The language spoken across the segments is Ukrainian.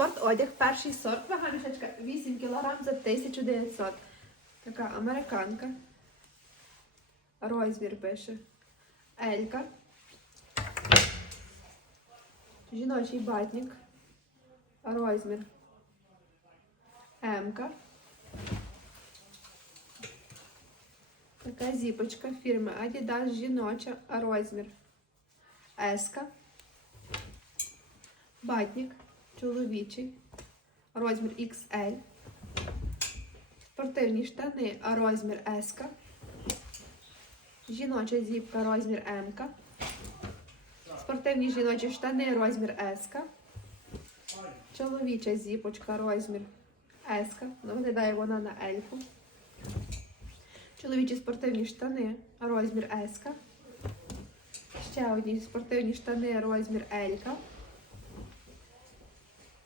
Спортодяг, перший сорт, вага мішечка 8 кг за 1900. Така американка. Розмір пише. Елька. Жіночий батник. Розмір. Емка. Така зіпочка фірми Adidas жіноча, розмір. Еска. Батник чоловічий. Розмір XL. Спортивні штани, розмір S. Жіноча зіпка, розмір М. Спортивні жіночі штани, розмір S. Чоловіча зіпочка, розмір S. Ну, Виглядає вона на ельфу. Чоловічі спортивні штани, розмір S. Ще одні спортивні штани, розмір L.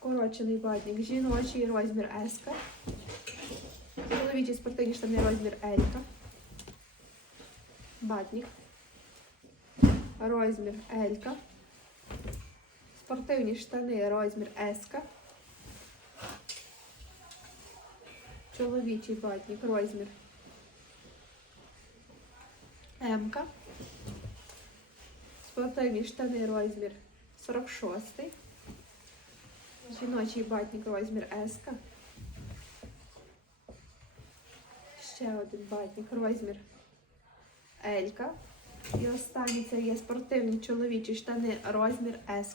Коротшений батник, жіночий розмір S. Чоловічі спортивні штани, розмір L. Батник. Розмір L. Спортивні штани, розмір S. Чоловічий батник, розмір М. Спортивні штани, розмір 46. Жіночий батник, розмір S. Ще один батник, розмір L. І останній це є спортивні чоловічі штани, розмір S.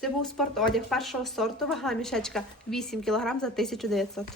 Це був спортодяг першого сорту, вага мішечка 8 кг за 1900.